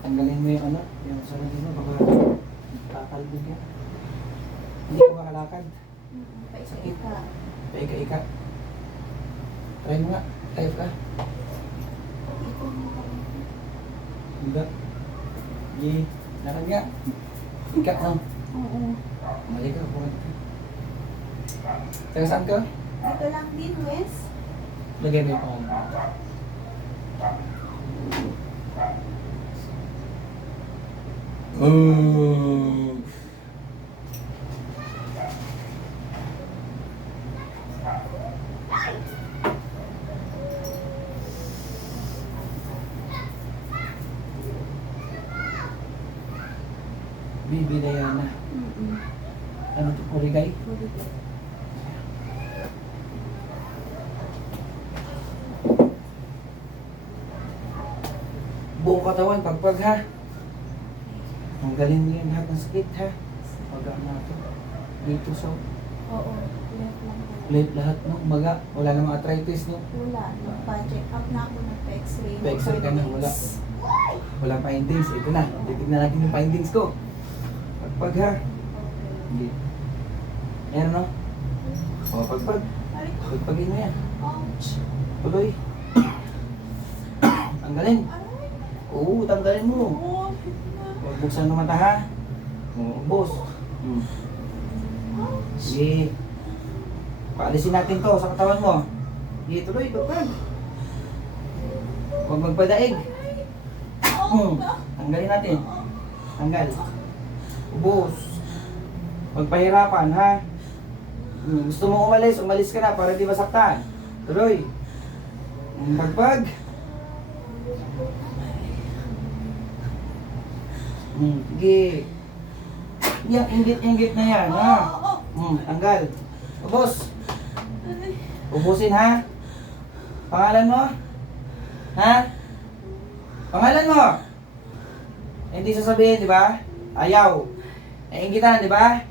Tanggalin mo yung ano, yung sarili mo, baka tatalbog yan. Hindi ka makalakad. Paisa-ika. Paika-ika. Try mo nga, type ka. Hindi. Hindi. Lakad nga. Ika, no? Oo. Mali ka, pumunta. Taga saan ka? Dito lang din, Wes. Lagay mo yung pangalan. Bibi Diana. Ano to? Origay? Buong katawan, pagpag ha. Tanggalin mo yan lahat ng sakit ha. Maga na ito. Dito sa Oo. Left lang po. late lahat no. Maga. Wala namang arthritis no. Wala. Nagpa-check up na ako. Nagpa-x-ray. Pa-x-ray ka na, wala. Walang findings. Ito na. Titignan natin yung findings ko. Pagpag ha. Hindi. Ayan no. O pagpag. Pagpagin mo yan. Ouch. Tuloy. Tanggalin. Oo, tanggalin mo. Oo. Huwag buksan ng mata ha. Boss. Sige. Paalisin natin to sa katawan mo. Sige, tuloy. Pagpag. Huwag magpadaig. Tanggalin natin. Tanggal. Ubos. Magpahirapan ha. Gusto mo umalis, umalis ka na para di masaktan. Tuloy. Pagpag. Sige. Yan, inggit-inggit na yan ha. Tanggal. Ubos. Ubusin ha. Pangalan mo? Ha? Pangalan mo? Hindi sasabihin, di ba? Ayaw. Nainggitan, di ba?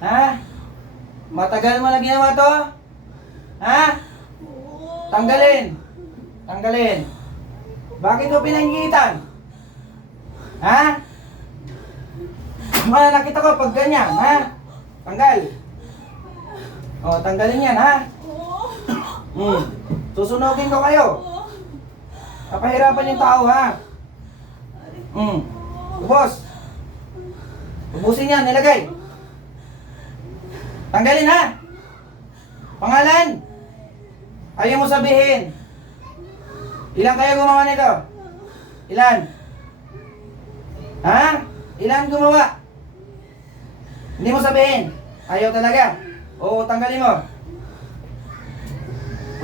Ha? Matagal mo na ginawa to? Ha? Tanggalin. Tanggalin. Bakit mo pinanggitan? Ha? Mga nakita ko pag ganyan, ha? Tanggal. O, tanggalin yan, ha? Susunogin ko kayo. Kapahirapan yung tao, ha? Ubos. Ubusin yan, nilagay. Tanggalin, ha? Pangalan? Ayaw mo sabihin. Ilan kayo gumawa nito? Ilan? Ha? Ilan gumawa? Hindi mo sabihin. Ayaw talaga. Oo, tanggalin mo.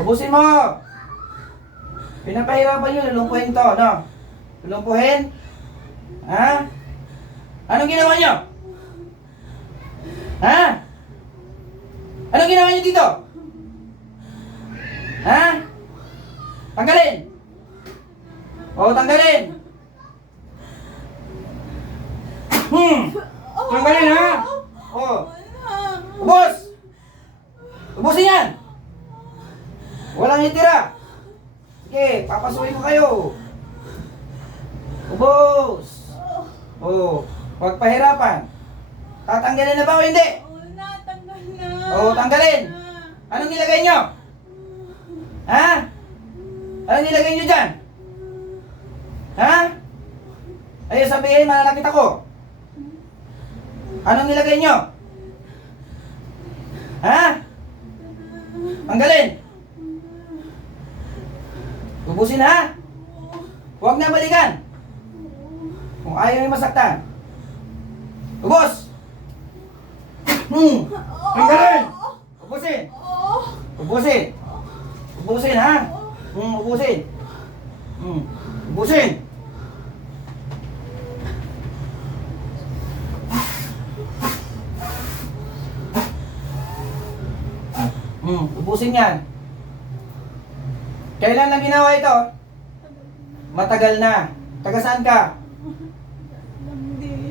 Ubusin mo. Pinapahirapan nyo, lulumpuhin to, no? Lulumpuhin? Ha? Anong ginawa nyo? Ha? Anong ginawa nyo dito? Ha? Tanggalin! Oo, tanggalin! Tanggalin, ha? Oo. Ubos! Ubusin yan! Walang itira! Sige, papasukin ko kayo! Ubos! Oo, huwag pahirapan. Tatanggalin na ba o hindi? Wala, tanggal na. Oo, tanggalin! Anong nilagay nyo? Ha? Anong nilagay nyo dyan? Ha? Ayaw sabihin, mananakit ako. Anong nilagay nyo? Ha? Tanggalin! Ubusin ha? Huwag na balikan! Kung ayaw yung masaktan. Ubos! Tanggalin! Ubusin! Ubusin! Ubusin ha? Ubusin! Ubusin! Ubusin yan. Kailan lang ginawa ito? Matagal na. Taga saan ka?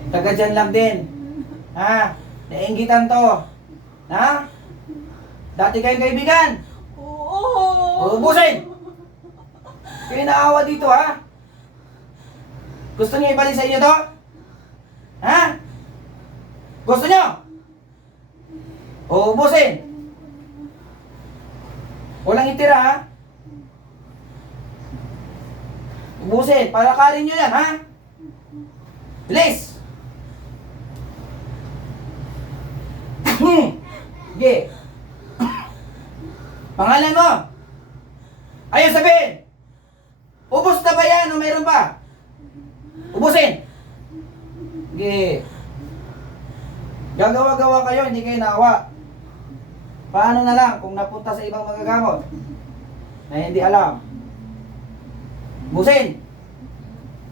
Taga dyan lang din. Ha? Nainggitan to. Ha? Dati kayong kaibigan. Oo. Ubusin! Kayo naawa dito ha? Gusto niyo ibalik sa inyo to? Ha? Gusto niyo? O ubusin? Walang itira ha? Ubusin, palakarin nyo yan ha? Bilis! Sige. Pangalan mo? Ayun sabihin! Ubus na ba yan o mayroon pa? Ubusin! Sige. Gagawa-gawa kayo, hindi kayo naawa. Paano na lang kung napunta sa ibang magagamot na hindi alam? Ubusin!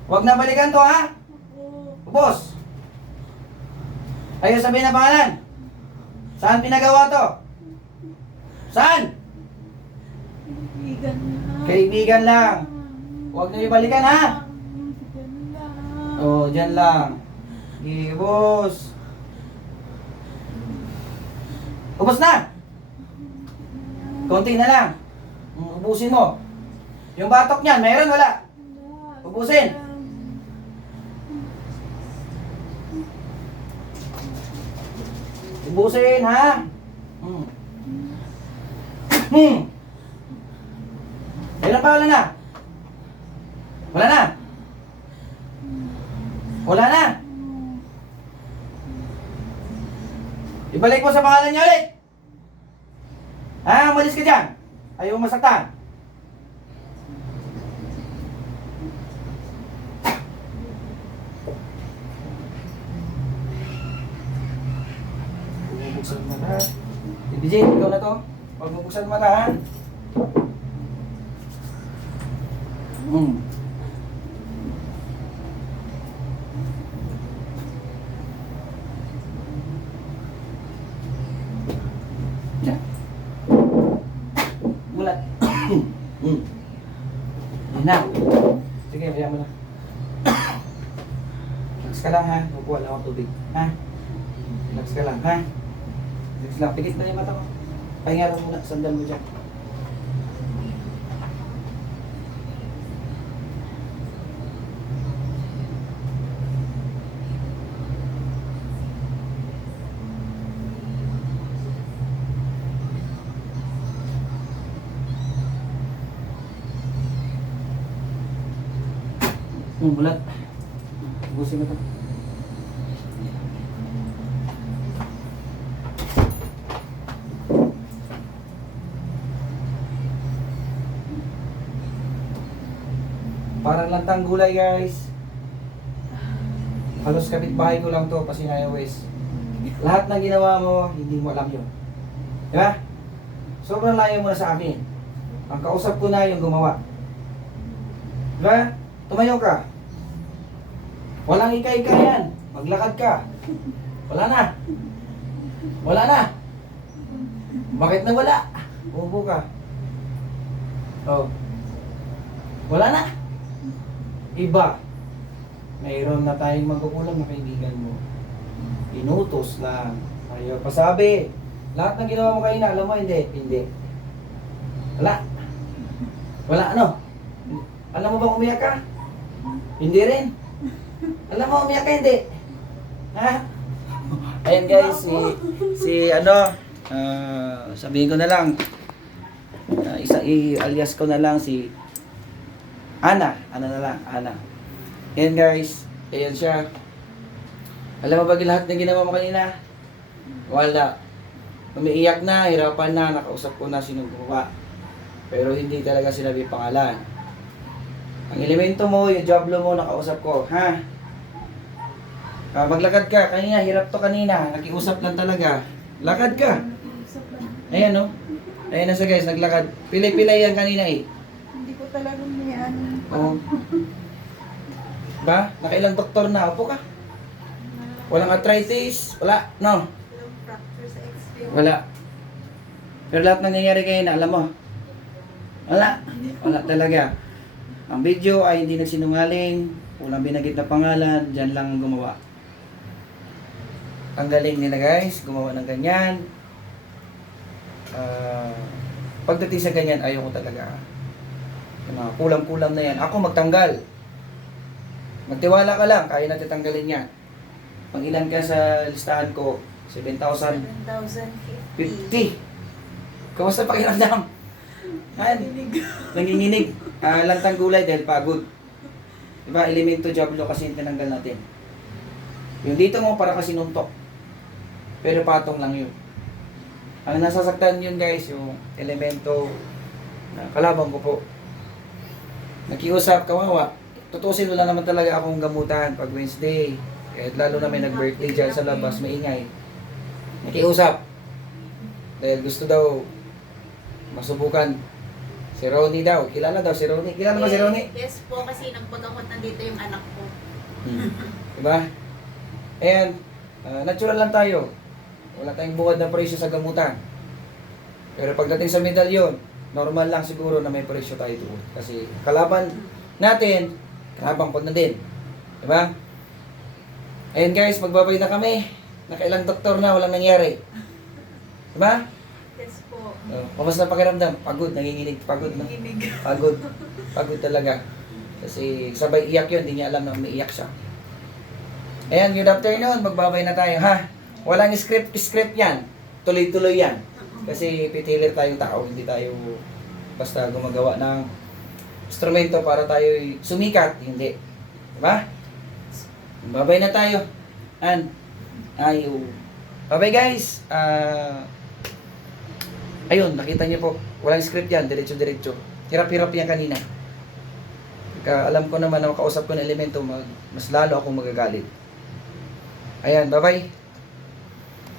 Huwag na balikan to ha? Ubus! Ayun sabihin na pangalan. Saan pinagawa to? Saan? Kaibigan lang. Kaibigan lang. Huwag na ibalikan ha? Kaibigan lang. Oh, dyan lang. Ubus. Ubus na. Konti na lang. Ubusin mo. Yung batok niyan, mayroon wala? Ubusin. Ubusin ha? Mayroon pa wala na? Wala na? Wala na? Ibalik mo sa pangalan niya ulit. Ha? Umalis ka dyan. Ayaw masaktan. Bubuksan mo mata. DJ, ikaw na to. Pag bubuksan mo mata ha. Yan. Mulat. Yan na. Sige, kaya mo na. Relax ka lang ha. Upuan lang ako tubig. Ha? Relax ka lang ha. Relax lang. Pikit na yung mata mo. Pahinga lang muna. Sandal mo dyan. Bulat. Ubusin mo ito. Parang lantang gulay guys. Halos kapitbahay ko lang to, Pasinayaw West. Lahat ng ginawa mo, hindi mo alam yun. Diba? Sobrang layo mo na sa akin. Ang kausap ko na yung gumawa. Diba? Tumayo ka. Walang ika-ika yan. Maglakad ka. Wala na. Wala na. Bakit na wala? Upo ka. Oh. Wala na. Iba. Mayroon na tayong magkukulang na kaibigan mo. Inutos lang. Ayaw pasabi. Lahat ng ginawa mo kanina, alam mo, hindi. Hindi. Wala. Wala ano? Alam mo bang umiyak ka? Hindi rin. Alam mo, umiyak ka hindi. Ha? Ayan guys, sabihin ko na lang, alias ko na lang si Ana. Ana na lang, Ana. Ayan guys, ayan siya. Alam mo ba lahat ng ginawa mo kanina? Wala. Umiiyak na, hirapan na, nakausap ko na sinong gumawa. Pero hindi talaga sinabi pangalan. Ang elemento mo, yung joblo mo, nakausap ko, ha? Maglakad ka, kanina, hirap to kanina, nakiusap lang talaga. Lakad ka. Ayan no? Ayan na siya guys, naglakad. Pilay-pilay yan kanina eh. Hindi ko talaga may ano. Oo. Ba? Nakailang doktor na, upo ka. Walang arthritis, wala, no? Walang fracture sa x-ray. Wala. Pero lahat nangyayari kayo na, alam mo? Wala. Wala talaga. Ang video ay hindi nagsinungaling, walang binagit na pangalan, dyan lang gumawa. Ang galing nila guys, gumawa ng ganyan. Pagdating sa ganyan, ayaw ko talaga. Yung mga kulang-kulang na yan. Ako magtanggal. Magtiwala ka lang, kaya natin tanggalin yan. Pang ilan ka sa listahan ko? 7,050. 7,050. Kamusta pakiramdam? Ayan, nanginginig. Lantang gulay dahil pagod. Diba, elemento Diablo kasi yung tinanggal natin. Yung dito mo para kasi nuntok. Pero patong lang yun. Ang nasasaktan yun guys, yung elemento na kalaban ko po. Nakiusap, kawawa. Tutusin wala naman talaga akong gamutan pag Wednesday. Kahit lalo na may nag-birthday dyan sa labas, maingay. Nakiusap. Dahil gusto daw masubukan. Si Ronnie daw. Kilala daw si Ronnie. Kilala ba si Ronnie? Yes po, kasi nagpagamot nandito yung anak ko. Diba? And, natural lang tayo. Wala tayong bukod na presyo sa gamutan. Pero pagdating sa medalyon, normal lang siguro na may presyo tayo doon. Kasi kalaban natin, kalabang ko na din. Diba? Ayun guys, magbabay na kami. Nakailang doktor na, walang nangyari. Diba? Yes po. Kamusta pakiramdam? Pagod, nanginginig. Pagod na. Nanginginig. Pagod. Pagod talaga. Kasi sabay iyak yun, hindi niya alam na umiiyak siya. Ayan, good afternoon. Magbabay na tayo, ha? Walang script yan. Tuloy-tuloy yan. Kasi pitilir tayong tao, hindi tayo basta gumagawa ng instrumento para tayo sumikat. Hindi. Diba? Babay na tayo. Bye guys. Ayun, nakita niyo po. Walang script yan. Diretso-diretso. Hirap-hirap yan kanina. Alam ko naman na makausap ko ng elemento, mas lalo akong magagalit. Ayan, bye-bye.